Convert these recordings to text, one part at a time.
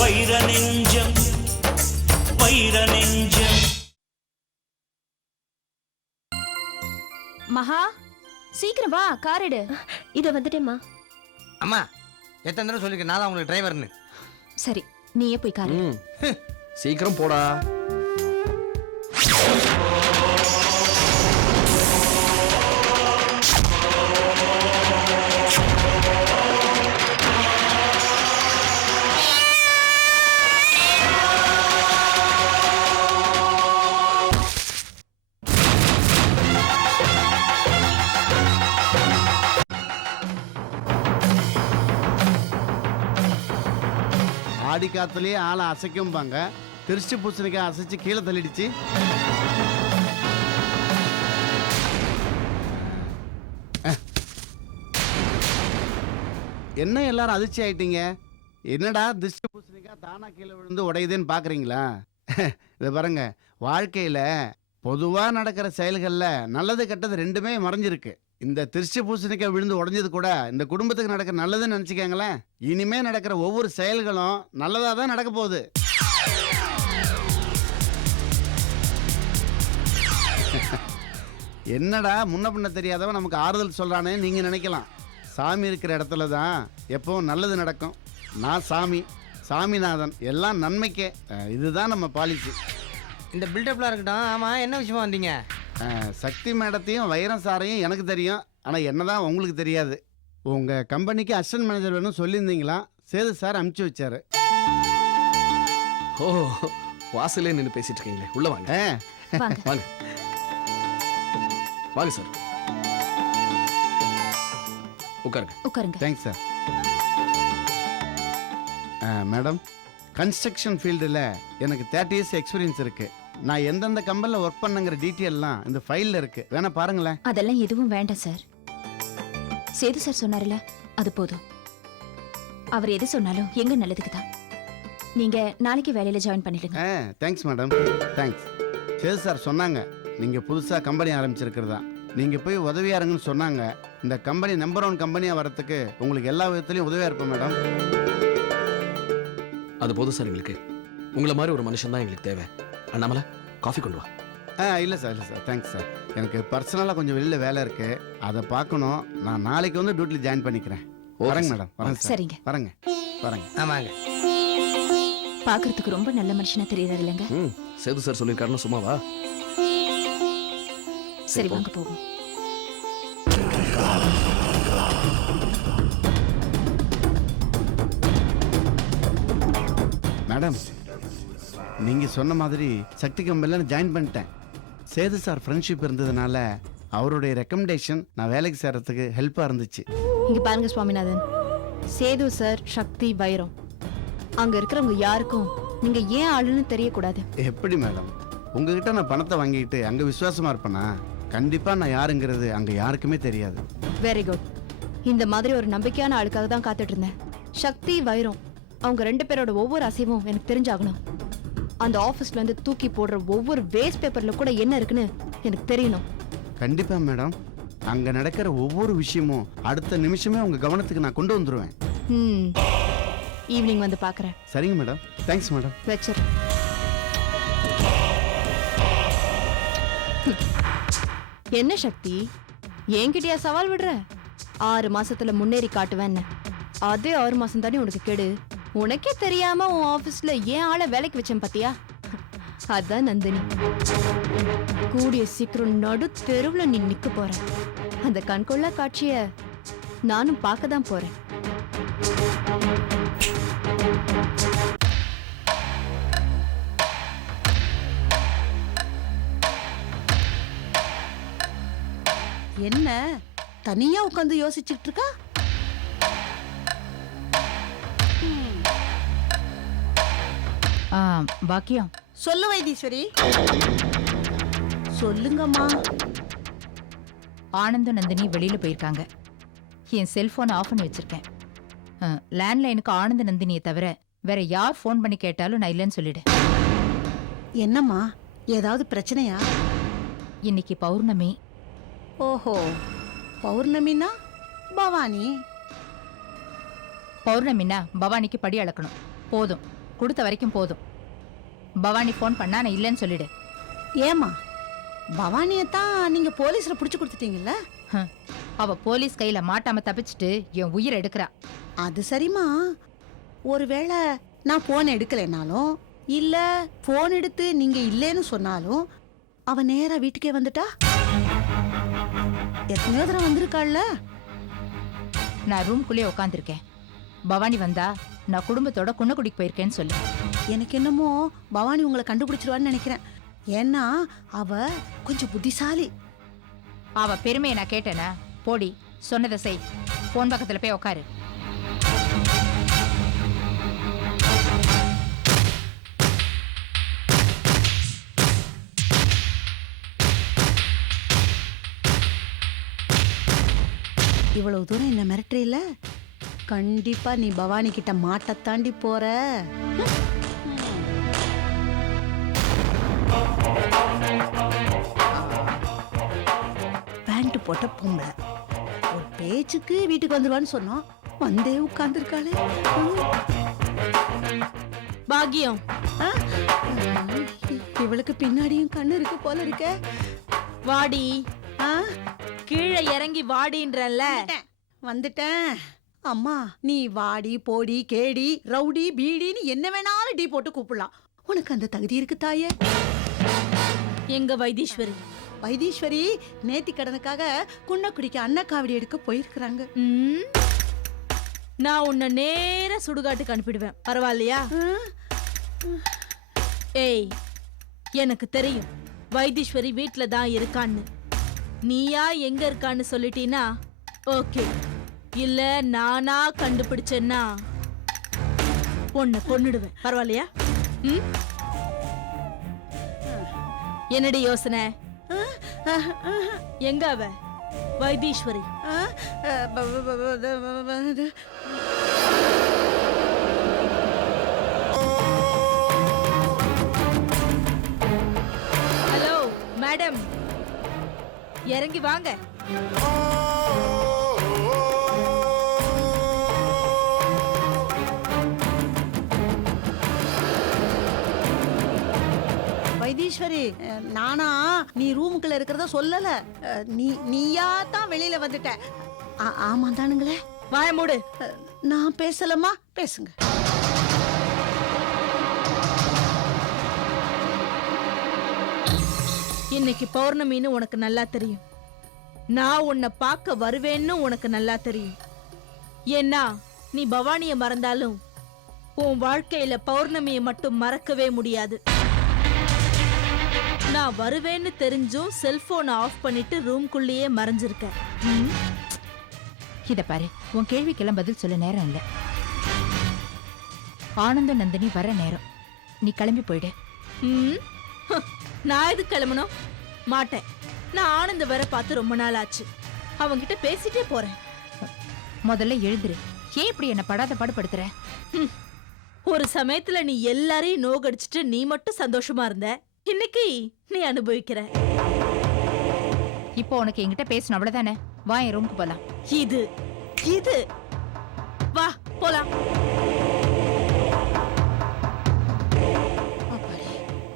வைர நெஞ்சம் வைர நெஞ்சம். மகா, சீக்கிரம் வா, கார் எடு. இத வந்துட்டேம்மா. அம்மா எத்தனை தடவை சொல்லிருக்கேன் நான் தான் உங்களுக்கு டிரைவர்னு. சரி, நீயே போய் கார் எடு. சீக்கிரம் போடா. ஆடி காத்துலயே ஆளை அசைக்கும்பாங்க, திருச்சி பூசணிக்காய் அசைச்சு கீழே தள்ளிடுச்சு. என்ன எல்லாரும் அதிர்ச்சி ஆயிட்டீங்க? என்னடா திருச்சி பூசணிக்காய் தானா கீழே விழுந்து உடையுதுன்னு பாக்குறீங்களா? இதை பாருங்க, வாழ்க்கையில பொதுவா நடக்கிற செயல்கள்ல நல்லது கெட்டது ரெண்டுமே மறைஞ்சிருக்கு. இந்த திருச்சி பூசணிக்காய் விழுந்து உடைஞ்சது கூட இந்த குடும்பத்துக்கு நடக்கிற நல்லதுன்னு நினைச்சுக்கங்களேன். இனிமே நடக்கிற ஒவ்வொரு செயல்களும் நல்லதா தான் நடக்க போகுது. என்னடா முன்ன பின்ன தெரியாதவன் நமக்கு ஆறுதல் சொல்றானே நீங்க நினைக்கலாம். சாமி இருக்கிற இடத்துல தான் எப்பவும் நல்லது நடக்கும். நான் சாமி, சாமிநாதன், எல்லாம் நன்மைக்கே. இதுதான் நம்ம பாலிசி. இந்த பில்டப்லாம் இருக்கட்டும். ஆமா, என்ன விஷயமா வந்தீங்க? சக்தி மேடத்தையும் வைரம் சாரையும் எனக்கு தெரியும், ஆனால் என்னதான் உங்களுக்கு தெரியாது. உங்கள் கம்பெனிக்கு அசிஸ்டன்ட் மேனேஜர் வேணும் சொல்லியிருந்தீங்களா? சேது சார் அனுப்பிச்சி வச்சாரு. ஓ, வாசலே நின்று பேசிட்டு இருக்கீங்களே, உள்ள வாங்க. வாங்க. வாங்க வாங்க சார், உட்காருங்க. உட்காருங்க. Thanks sir. மேடம், கன்ஸ்ட்ரக்ஷன் ஃபீல்டில் எனக்கு 30 இயர்ஸ் எக்ஸ்பீரியன்ஸ் இருக்கு. நான் எந்தெந்த கம்பெனியில் ஒர்க் பண்ணுங்கிற டீட்டெயில்லாம் இந்த ஃபைலில் இருக்கு, வேணா பாருங்களேன். அதெல்லாம் எதுவும் வேண்டாம் சார். சேது சார் சொன்னார்ல, அது போதும். அவர் எது சொன்னாலும் எங்க நல்லதுக்கு தான். நீங்க நாளைக்கு வேலையில ஜாயின் பண்ணிடுங்க. Thanks madam, thanks. Sethu sir சொன்னாங்க நீங்கள் புதுசாக கம்பெனி ஆரம்பிச்சிருக்கிறதா. நீங்கள் போய் உதவியா இருங்கன்னு சொன்னாங்க. இந்த கம்பெனி நம்பர் 1 கம்பெனியாக வரத்துக்கு உங்களுக்கு எல்லா விதத்துலையும் உதவியாக இருப்பேன் மேடம். அது போதும் சார் எங்களுக்கு. உங்களை மாதிரி ஒரு மனுஷன் தான் எங்களுக்கு தேவை. அண்ணாமலை, காஃபி கொண்டு வா. இல்லை சார், இல்லை சார், தேங்க்ஸ் சார். எனக்கு பர்சனலாக கொஞ்சம் வெளியில் வேலை இருக்குது, அதை பார்க்கணும். நான் நாளைக்கு வந்து டியூட்டியில் ஜாயின் பண்ணிக்கிறேன். வரேங்க மேடம், வரேங்க. சரிங்க, வரேங்க வரேங்க. ஆமாங்க. பாக்குறதுக்கு ரொம்ப நல்ல மனுஷனா தெரியுறாரு இல்லைங்க? சேது சார் சொல்லியிருக்காருன்னு சும்மாவா? சரி, வாங்க போவோம். மேடம், நீங்கள் சொன்ன மாதிரி சக்தி கம்பெனியில் ஜாயின் பண்ணிட்டேன். சேது சார் ஃப்ரெண்ட்ஷிப் இருந்ததுனால அவருடைய ரெக்கமெண்டேஷன் நான் வேலைக்கு சேர்றதுக்கு ஹெல்ப்பாக இருந்துச்சு. இங்க பாருங்க சுவாமிநாதன், சேது சார், சக்தி, வைரம், அங்க இருக்கிறவங்க யாருக்கும் நீங்க ஏன் ஆளுன்னு தெரியக்கூடாது. எப்படி மேடம், உங்ககிட்ட நான் பணத்தை வாங்கிட்டு அங்கே விசுவாசமாக இருப்பேனா? கண்டிப்பாக நான் யாருங்கிறது அங்கே யாருக்குமே தெரியாது. Very good. இந்த மாதிரி ஒரு நம்பிக்கையான ஆளுக்காக தான் காத்துட்டு இருந்தேன். சக்தி, வைரம், அவங்க 2 பேரோட ஒவ்வொரு அசைவும் எனக்கு தெரிஞ்சாகணும். அந்த ஆபீஸ்ல இருந்து தூக்கி போடுற ஒவ்வொரு வேஸ்ட் பேப்பர்ல கூட என்ன இருக்குன்னு எனக்கு தெரியணும். கண்டிப்பா மேடம், அங்க நடக்கிற ஒவ்வொரு விஷயமும் அடுத்த நிமிஷமே உங்க கவனத்துக்கு நான் கொண்டு வந்துருவேன். ஈவினிங் வந்து பாக்குறேன். சரிங்க மேடம், தேங்க்ஸ் மேடம். வச்சிரு. என்ன சக்தி, என்கிட்டயா சவால் விடுற? 6 மாசத்துல முன்னேறி காட்டுவேன்னு. அதே 6 மாசம் தானே உனக்கு கெடு. உனக்கே தெரியாம உன் ஆபீஸ்ல ஏன் ஆளை வேலைக்கு வச்சேன் பாத்தியா? அதான் நந்தினி. கூடிய சீக்கிரம் நடு தெருவுல நீ நிக்க போற. அந்த கண்கொள்ளா காட்சிய நானும் பார்க்க தான் போறேன். என்ன தனியா உட்காந்து யோசிச்சுட்டு இருக்கா? பாக்கியம், சொல்லு வைத்தீஸ்வரி. சொல்லுங்கம்மா. ஆனந்தும் நந்தினி வெளியில போயிருக்காங்க. என் செல்போனை ஆஃப் பண்ணி வச்சிருக்கேன். லேண்ட்லைனுக்கு ஆனந்த நந்தினியை தவிர வேற யார் ஃபோன் பண்ணி கேட்டாலும் நான் இல்லைன்னு சொல்லிடு. என்னம்மா, ஏதாவது பிரச்சனையா? இன்னைக்கு பௌர்ணமி, ஓஹோ, பௌர்ணமினா பவானி. பௌர்ணமின்னா பவானிக்கு படி அளக்கணும். போதும், கொடுத்த வரைக்கும் போதும். பவானி ஃபோன் பண்ணா நான் இல்லைன்னு சொல்லிடு. ஏமா, பவானியத்தான் நீங்க போலீஸ்ல புடிச்சு கொடுத்துட்டீங்கல்ல? அவ போலீஸ் கையில மாட்டாம தப்பிச்சுட்டு என் உயிரை எடுக்கிறா. அது சரிம்மா. ஒருவேளை நான் போன் எடுக்கலைனாலும் இல்ல போன் எடுத்து நீங்க இல்லைன்னு சொன்னாலும் அவ நேரா வீட்டுக்கே வந்துட்டா? எத்தனையோ தடவை வந்திருக்காள்ல. நான் ரூம்குள்ளே உட்காந்துருக்கேன். பவானி வந்தா நான் குடும்பத்தோட குன்னக்குடிக்கு போயிருக்கேன்னு சொல்லு. எனக்கு என்னமோ பவானி உங்களை கண்டுபிடிச்சிருவான்னு நினைக்கிறேன். ஏன்னா அவ கொஞ்சம் புத்திசாலி. அவ பெருமையை நான் கேட்டேனா? போடி, சொன்னதை செய். போன் பக்கத்துல போய் உட்காரு. இவ்வளவு தூரம் என்ன மிரட்டுறீல, கண்டிப்பா நீ பவானி கிட்ட மாட்ட தாண்டி போற. பேண்ட் போட்ட பொம்பளை ஒரு பேச்சுக்கு வீட்டுக்கு வந்துருவான்னு சொன்னோம், வந்தே உட்கார்ந்துருக்காளே. பாக்கியம், இவளுக்கு பின்னாடியும் கண்ணு இருக்கு போல இருக்க. வாடி. ஆ, கீழே இறங்கி வாடின்றல்ல. வந்துட்டேன். அம்மா, நீ வாடி போடி கேடி ரவுடி பீடின்னு என்ன வேணாலும் டீ போட்டு கூப்பிடலாம். உனக்கு அந்த தகுதி இருக்கு தாயே. எங்க வைத்தீஸ்வரி? வைத்தீஸ்வரி நேத்தி கடனுக்காக குன்னக்குடிக்கு அன்னக்காவடி எடுக்க போயிருக்கிறாங்க. நான் உன்னை நேர சுடுகாட்டுக்கு அனுப்பிடுவேன், பரவாயில்லையா? ஏய், எனக்கு தெரியும் வைத்தீஸ்வரி வீட்ல தான் இருக்கான்னு. நீயா எங்க இருக்கான்னு சொல்லிட்டீனா ஓகே. இல்ல நானா கண்டுபிடிச்சேன்னா உன்னை கொன்னுடுவேன், பரவாயில்லையா? என்னடி யோசனை? எங்க அவ வைத்தீஸ்வரி? ஹலோ மேடம், இறங்கி வாங்க. வைத்தீஸ்வரி, நானா நீ ரூமுக்குள்ள இருக்கிறத சொல்லல. நீயா தான் வெளியில வந்துட்ட. ஆமா தானுங்களே. வாய மூடு. நான் பேசலமா? பேசுங்க. இன்னைக்கு பௌர்ணமின்னு உனக்கு நல்லா தெரியும். நான் உன்னை பார்க்க வருவேன்னு உனக்கு நல்லா தெரியும். ஏன்னா நீ பவானிய மறந்தாலும் உன் வாழ்க்கையில பௌர்ணமியை மட்டும் மறக்கவே முடியாது. நான் வருவேன்னு தெரிஞ்சும் செல்போனை ஆஃப் பண்ணிட்டு ரூம்குள்ளேயே மறைஞ்சிருக்க. இத பாரு, உன் கேள்விக்கெல்லாம் பதில் சொல்ல நேரம் இல்ல. ஆனந்த நந்தினி வர நேரம். நீ கிளம்பி போயிடு. நான் எது கிளம்பணும்? மாட்டேன். நான் ஆனந்த வர பார்த்து ரொம்ப நாள் ஆச்சு. அவங்கிட்ட பேசிட்டே போறேன். முதல்ல எழுந்துரு. ஏன் இப்படி என்ன படாத பாடுபடுத்துற? ஒரு சமயத்துல நீ எல்லாரையும் நோகடிச்சிட்டு நீ மட்டும் சந்தோஷமா இருந்த. இன்னைக்கு நீ அனுபவிக்கிற. இப்போ உனக்கு என்கிட்ட பேசணும், அவ்வளவுதானே? வா, என் ரூமுக்கு போலாம். இது இது வா போலாம்.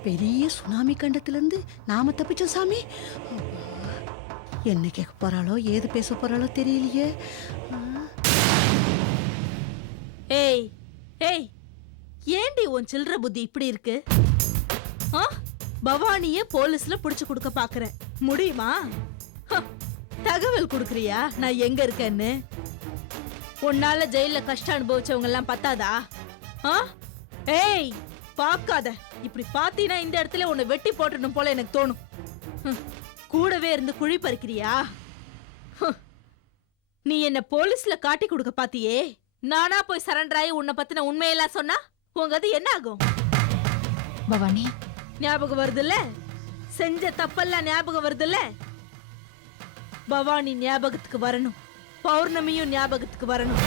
பெரிய சுனாமி கண்டத்துல இருந்து நாம தப்பிச்சோம் சாமி. என்ன கேட்க போறாளோ ஏது பேச போறாளோ தெரியலையே. ஏய் ஏய், ஏண்டி உன் சில்லற புத்தி இப்படி இருக்கு? பவானிய போலீஸ்ல புடிச்சு கொடுக்க பாக்குற, முடியுமா? தகவல் கொடுக்கறியா நான் எங்க இருக்கேன்னு? உன்னால ஜெயில கஷ்டம் அனுபவிச்சவங்க எல்லாம் பத்தாதா? ஏய், பாக்காத. இப்படி பாத்தீனா இந்த இடத்துல உன்னை வெட்டி போட்டணும் போல எனக்கு தோணும். கூடவே இருந்து குழி பறிக்கிறியா? நீ என்ன போலீஸ்ல காட்டி கொடுக்க பாத்தியே, நானா போய் சரண்டர் ஆகி உன்னை பத்தின உண்மையெல்லாம் சொன்னா உங்க அது என்ன ஆகும்? பவானி, ஞாபகம் வருதுல்ல? செஞ்ச தப்பெல்லாம் ஞாபகம் வருதுல்ல? பவானி ஞாபகத்துக்கு வரணும், பௌர்ணமியும் ஞாபகத்துக்கு வரணும்.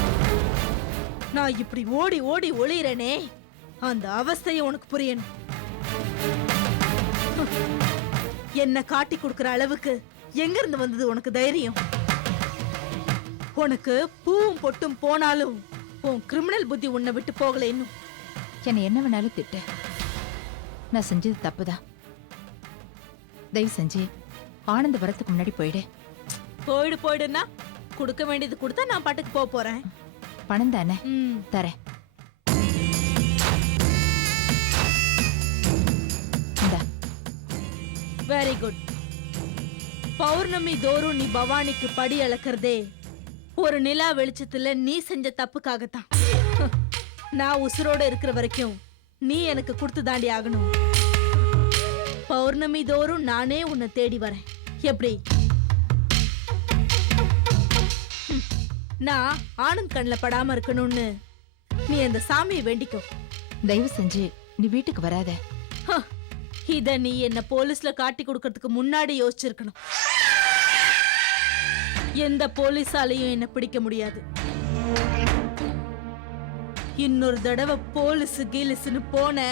நான் இப்படி ஓடி ஓடி ஒளிறேனே, அந்த அவஸ்தையும் உனக்கு புரியணும். என்ன காட்டி கொடுக்கிற அளவுக்கு எங்க இருந்து வந்தது உனக்கு தைரியம்? உனக்கு பூவும் பொட்டும் போனாலும் உன் கிரிமினல் புத்தி உன்னை விட்டு போகல இன்னும். என்னை என்ன வேணாலும் திட்டு, நான் செஞ்சது தப்புதான். தயவு செஞ்சு ஆனந்த் வரத்துக்கு முன்னாடி போயிடு. போயிடுன்னா கொடுக்க வேண்டியது கொடுத்தா நான் பாட்டுக்கு போக போறேன். பணம் தானே, ம், தரேன். இந்தா. Very good. பௌர்ணமி தோறும் நீ பவானிக்கு படி அளக்கிறதே ஒரு நிலா வெளிச்சத்துல நீ செஞ்ச தப்புக்காகத்தான். நான் உசுரோட இருக்கிற வரைக்கும் நீ எனக்கு கொடுத்து தாண்டி ஆகணும். பௌர்ணமி தோறும் நானே உன்னை தேடி வரேன். எப்படி? நான் ஆனந்த் கண்ணில் படாம இருக்கணும்னு நீ அந்த சாமியை வேண்டிக்கோ. தயவு செஞ்சு நீ வீட்டுக்கு வராத. இத நீ என்ன போலீஸ்ல காட்டி கொடுக்கறதுக்கு முன்னாடி யோசிச்சிருக்கணும். எந்த போலீஸாலையும் என்ன பிடிக்க முடியாது. இன்னொரு தடவை போலீஸ் கீலிஸ்னு போன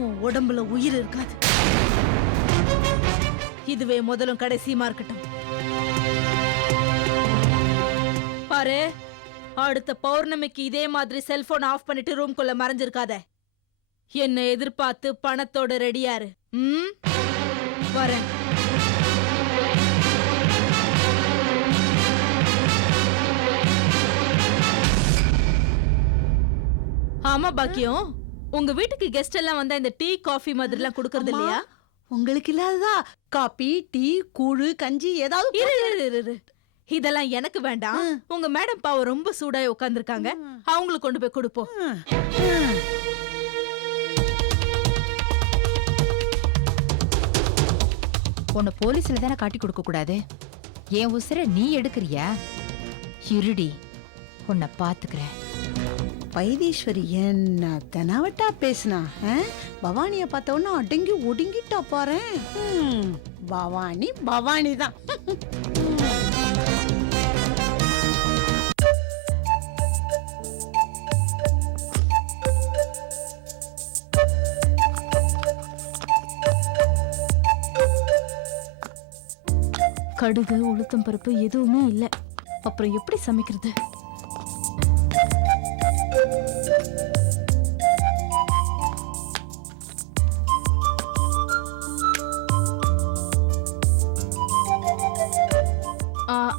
உன் உடம்புல உயிர் இருக்காது. இதுவே முதலும் கடைசியுமா இருக்கட்டும். பாரு, அடுத்த பௌர்ணமிக்கு இதே மாதிரி செல்போன் ஆஃப் பண்ணிட்டு ரூம்குள்ள மறைஞ்சிருக்காத. என்னை எதிர்பார்த்து பணத்தோட ரெடியாரு. வரேன். ஆமா பாக்கியம், உங்க வீட்டுக்கு கெஸ்ட் எல்லாம் வந்தா இந்த டீ காஃபி மாதிரி எல்லாம் குடுக்கறது இல்லையா? உங்களுக்கு இல்லாததா? காபி, டீ, கூழு, கஞ்சி ஏதாவது இரு. இதெல்லாம் எனக்கு வேண்டாம். உங்க மேடம் பாவம் ரொம்ப சூடாய் உட்கார்ந்திருக்காங்க, அவங்களுக்கு கொண்டு போய் கொடுப்போம். உன்னை போலீஸ்ல தானே காட்டி கொடுக்க கூடாது. என் உசுர நீ எடுக்கிறியா? இருடி, உன்னை பாத்துக்கிறேன். வைத்தீஸ்வரி என்ன தெனாவட்டா பேசுனா? பவானிய பார்த்த உடனே அடங்கி ஒடுங்கிட்டா பாரு. பவானி பவானி தான். கடுகு, உளுத்தம் பருப்பு எதுவுமே இல்ல. அப்புறம் எப்படி சமைக்கிறது?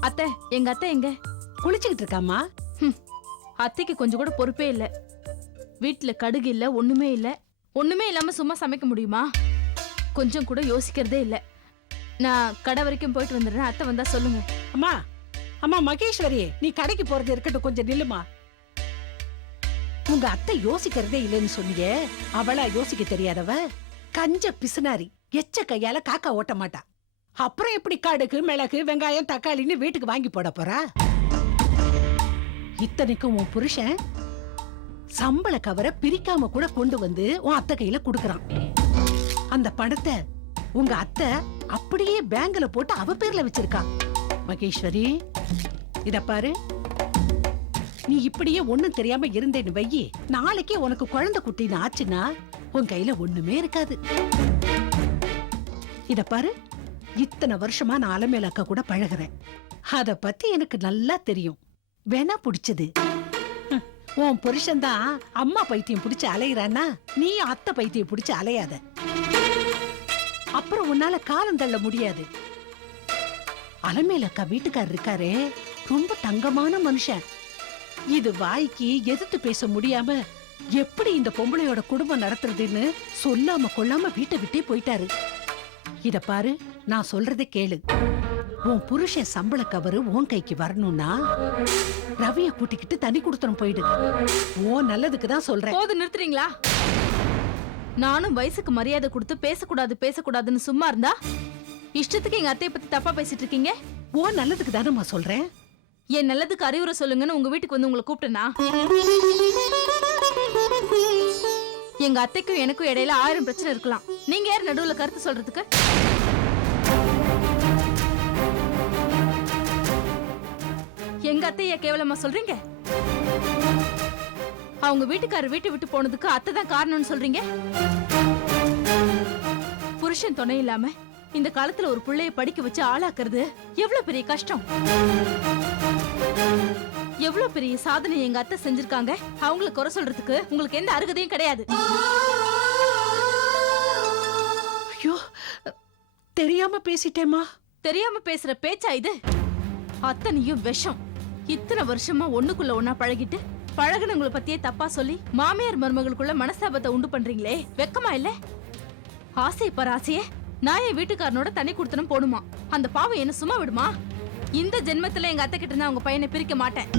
அத்தை, எங்க அத்தை எங்க? குளிச்சுக்கிட்டு இருக்காமா? அத்தைக்கு கொஞ்சம் கூட பொறுப்பே இல்ல. வீட்டுல கடுகு இல்ல, ஒண்ணுமே இல்ல. ஒண்ணுமே இல்லாம சும்மா சமைக்க முடியுமா? கொஞ்சம் கூட யோசிக்கிறதே இல்ல. நான் கடை வரைக்கும் போயிட்டு வந்துடுறேன். அத்தை வந்தா சொல்லுங்க. அம்மா அம்மா மகேஸ்வரி, நீ கடைக்கு போறது இருக்கட்டும், கொஞ்சம் நில்லுமா. உங்க அத்தை யோசிக்கிறதே இல்லைன்னு சொன்னீங்க. அவளா யோசிக்க தெரியாதவ? கஞ்ச பிசுனாரி, எச்ச கையால காக்கா ஓட்ட மாட்டா. அப்புறம் எப்படி கடுகு, மிளகு, வெங்காயம், தக்காளின்னு வீட்டுக்கு வாங்கி போட போறா? இத்தனைக்கும் உன் புருஷன் சம்பள கவரை பிரிக்காம கூட கொண்டு வந்து உன் அத்தை கையில குடுக்கறான். அந்த பணத்தை உங்க அத்தை அப்படியே பேங்க்ல போட்டு அவ பேர்ல வச்சிருக்கா. மகேஸ்வரி, இத பாரு, நீ இப்படியே ஒண்ணும் தெரியாம இருந்தேன்னு வையி, நாளைக்கே உனக்கு குழந்தை குட்டின்னு ஆச்சுன்னா உன் கையில ஒண்ணுமே இருக்காது. இத பாரு, இத்தனை வருஷமா நான் அலமேல அக்கா கூட பழகுறேன். அத பத்தி எனக்கு நல்லா தெரியும். வேணா புடிச்சது உன் புருஷன்தான் அம்மா பைத்தியம் பிடிச்சு அலையிறான்னா, நீ அத்தை பைத்தியம் பிடிச்சு அலையாத. அப்புறம் உன்னால காலம் தள்ள முடியாது. அலமேல அக்கா வீட்டுக்காரர் இருக்காரே, ரொம்ப தங்கமான மனுஷன். இது வாய்க்கு எதிர்த்து பேச முடியாம எப்படி இந்த பொம்பளையோட குடும்பம் நடத்துறதுன்னு சொல்லாம கொள்ளாம வீட்டை விட்டே போயிட்டாரு. இத பாரு, நான் சொல்றதை கேளு. உன் புருஷன் சம்பள கவரு உன் கைக்கு வரணும்னா ரவிய கூட்டிக்கிட்டு தனி கொடுத்தனம் போயிடு. ஓ நல்லதுக்கு தான் சொல்றேன். போது, நிறுத்துறீங்களா? நானும் வயசுக்கு மரியாதை கொடுத்து பேசக்கூடாதுன்னு சும்மா இருந்தா இஷ்டத்துக்கு எங்க அத்தைய பத்தி தப்பா பேசிட்டு இருக்கீங்க. ஓ நல்லதுக்கு தானம்மா சொல்றேன். என் நல்லதுக்கு அறிவுரை சொல்லுங்கன்னு உங்க வீட்டுக்கு வந்து உங்களை கூப்பிட்டேனா? எங்க அத்தைக்கும் எனக்கும் இடையில 1000 பிரச்சனை இருக்கலாம். நீங்க யார் நடுவுல கருத்து சொல்றதுக்கு? எங்க அத்தைய கேவலமா சொல்றீங்க? அவங்க வீட்டுக்காரர் வீட்டை விட்டு போனதுக்கு அத்தை தான் காரணம்னு சொல்றீங்க. புருஷன் துணை இல்லாம இந்த காலத்துல ஒரு புள்ளைய படிக்க வச்சு ஆளாக்குறது எவ்வளவு பெரிய கஷ்டம். எவ்வளவு பெரிய சாதனை எங்க அத்தை செஞ்சிருக்காங்க. அவங்களை குறை சொல்றதுக்கு உங்களுக்கு எந்த அருகதையும் கிடையாது. ஐயோ, தெரியாம பேசிட்டேமா. தெரியாம பேசுற பேச்சா இது? அத்தனையும் விஷம். இத்தனை வருஷமா ஒண்ணுக்குள்ள ஒன்னா பழகிட்டு பழகுனவங்களை பத்தியே தப்பா சொல்லி மாமியார் மருமகளுக்குள்ள மனஸ்தாபத்தை உண்டு பண்றீங்களே, வெக்கமா இல்ல? ஆசை பராசையே நான் என் வீட்டுக்காரனோட தனி கொடுத்தனும் போடுமா? அந்த பாவம் என்ன சும்மா விடுமா? இந்த ஜென்மத்துல எங்க அத்தை கிட்ட இருந்து அவங்க பையனை பிரிக்க மாட்டேன்.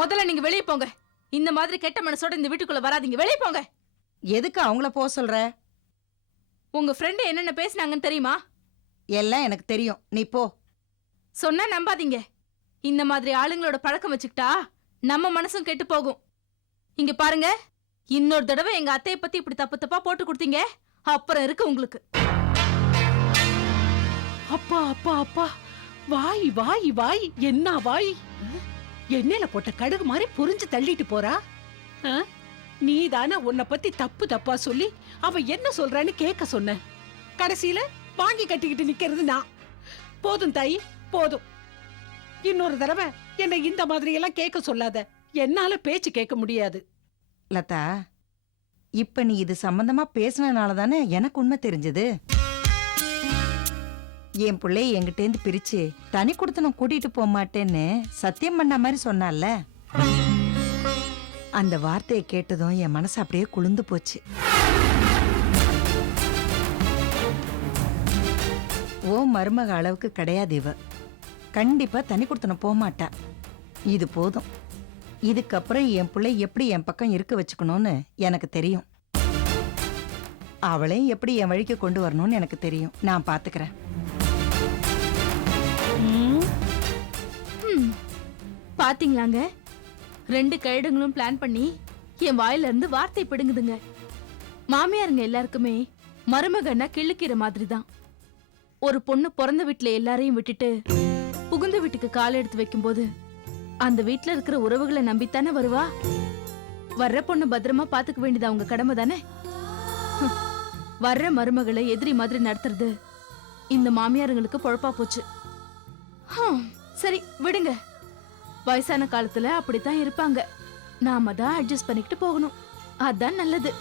முதல்ல நீங்க வெளியே போங்க. இந்த மாதிரி கெட்ட மனசோட இந்த வீட்டுக்குள்ள வராதீங்க. வெளியே போங்க. எதுக்கு அவங்கள போக சொல்ற? உங்க ஃப்ரெண்ட் என்னென்ன பேசினாங்கன்னு தெரியுமா? எல்லாம் எனக்கு தெரியும், நீ போ. சொன்னா நம்பாதீங்க. இந்த மாதிரி ஆளுங்களோட பழக்கம் வச்சுக்கிட்டா நம்ம மனசும் கெட்டு போகும். இங்க பாருங்க, இன்னொரு தடவை எங்க அத்தைய பத்தி இப்படி தப்பு தப்பா போட்டு கொடுத்தீங்க, அப்புறம் இருக்கு உங்களுக்கு. அப்பா அப்பா அப்பா, வாய் வாய் வாய், என்ன வாய்! எண்ணெயில போட்ட கடுகு மாதிரி புரிஞ்சு தள்ளிட்டு போறா. நீ தானே உன்னை பத்தி தப்பு தப்பா சொல்லி அவ என்ன சொல்றான்னு கேட்க சொன்ன. கடைசியில வாங்கி கட்டிக்கிட்டு நிக்கிறது நான். போதும் தாயி, போதும். இன்னொரு தடவை என்னை இந்த மாதிரி எல்லாம் கேட்க சொல்லாத. என்னால பேச்சு கேட்க முடியாது. லதா, இப்ப நீ இது சம்பந்தமா பேசினனால தானே எனக்கு உண்மை தெரிஞ்சது. என் பிள்ளைய என்கிட்டேந்து பிரிச்சு தனி கொடுத்தனும் கூட்டிட்டு போக மாட்டேன்னு சத்தியம் பண்ண மாதிரி சொன்னால, அந்த வார்த்தையை கேட்டதும் என் மனசு அப்படியே குளிர்ந்து போச்சு. ஓ மருமக அளவுக்கு கிடையாது இவ. கண்டிப்பா தனி கொடுத்தனும் போக மாட்டா. இது போதும். இதுக்கப்புறம் என் பிள்ளை எப்படி என் பக்கம் இருக்க வச்சுக்கணும்னு எனக்கு தெரியும். அவளையும் எப்படி என் வழிக்கு கொண்டு வரணும்னு எனக்கு தெரியும். நான் பாத்துக்கிறேன். பாத்தீங்களாங்க, 2 கழுடுங்களும் பிளான் பண்ணி என் வாயில இருந்து வார்த்தை பிடுங்குதுங்க. மாமியாருங்க எல்லாருக்குமே மருமகன்னா கிள்ளுக்கிற மாதிரி தான். ஒரு பொண்ணு பிறந்த வீட்டுல எல்லாரையும் விட்டுட்டு புகுந்த வீட்டுக்கு கால் எடுத்து வைக்கும்போது அந்த வீட்டுல இருக்கிற உறவுகளை நம்பித்தானே வருவா. வர்ற பொண்ணு பத்திரமா பாத்துக்க வேண்டியது அவங்க கடமை தானே. வர்ற மருமகளை எதிரி மாதிரி நடத்துறது இந்த மாமியாருங்களுக்கு பொழப்பா போச்சு. சரி விடுங்க, வயசான காலத்துல அப்படித்தான் இருப்பாங்க. நாம தான் அட்ஜஸ்ட் பண்ணிக்கிட்டு போகணும். அதான் நல்லது.